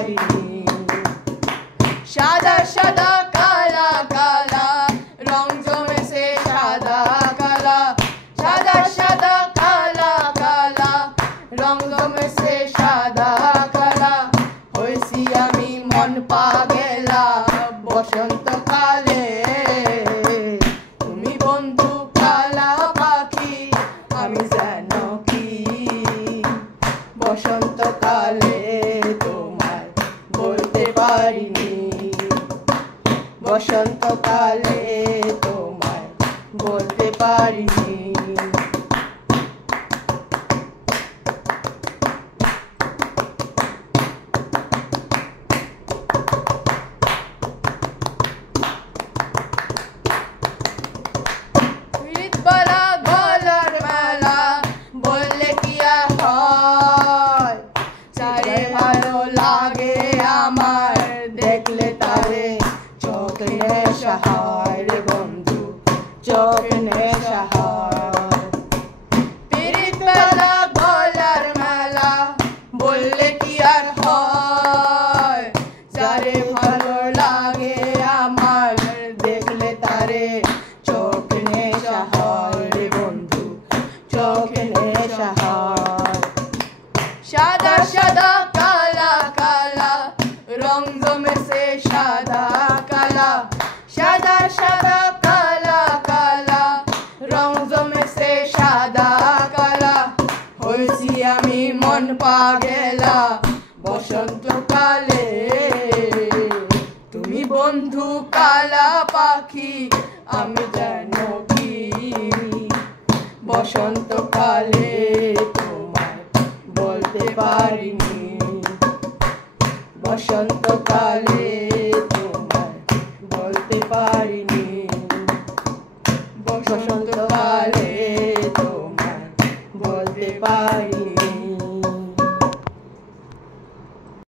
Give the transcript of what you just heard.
পারিনি। সাদা সাদা কালা কালা রং জমেছে সাদা কালা, সাদা সাদা কালা কালা রং জমেছে সাদা কালা। হয়েছি আমি মন পাগেলা বসন্তকালে, তুমি বন্ধু কালা পাখি আমি যেন কি। বসন্তকালে তোমায় বলতে পারিনি, বসন্তকালে তোমায় বলতে পারিনি। বালা গলার মালা বললে কি আর হয়, যারে ভালো লাগে আমার দেখলে তারে চোখ নেশা হয় রে বন্ধু, চোখ নেশা হয়। পিরিত বালা গলার মালা বললে কি আর হয়, যারে ভালো লাগে আমার দেখলে তারে চোখ নেশা হয় রে বন্ধু, চোখ নেশা হয়। সাদা সাদা কালা কালা রং জমেছে সাদা কালা, সাদা সাদা কালা কালা রং জমেছে সাদা কালা। হয়েছি আমি মন পাগেলা বসন্তকালে, তুমি বন্ধু কালা পাখি আমি যেন কি। বসন্তকালে তোমায় বলতে পারিনি, বসন্তকালে তোমায় বলতে পারিনি। বসন্ত